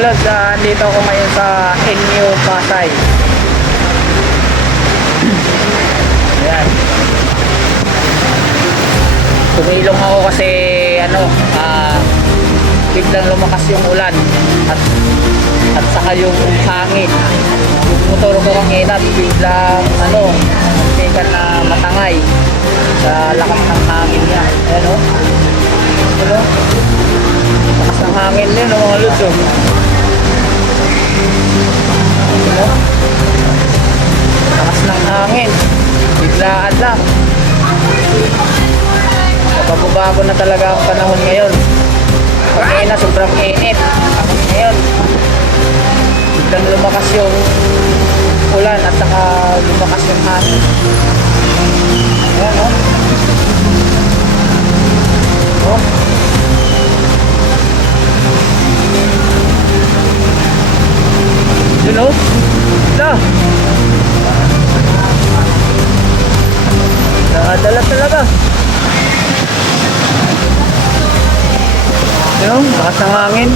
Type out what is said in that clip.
lods, ah, andito ako ngayon sa NU Pasay. Ayan. Tumilong ako kasi ano, ah, biglang lumakas yung ulan at at saka yung hangin. Yung motor ko kanina biglang ano, tikan na matangay sa lakas ng hangin niya. Ayan o. Ano? Lakas ng hangin din, oh, mga lods oh. Nababago na talaga ang panahon ngayon. Kanina sobrang init. Tapos ngayon, biglang lumakas yung ulan at saka lumakas yung hangin. Ayan, oh. Oh. Yun, oh. Da. Talaga. Yun, lakas ng hangin.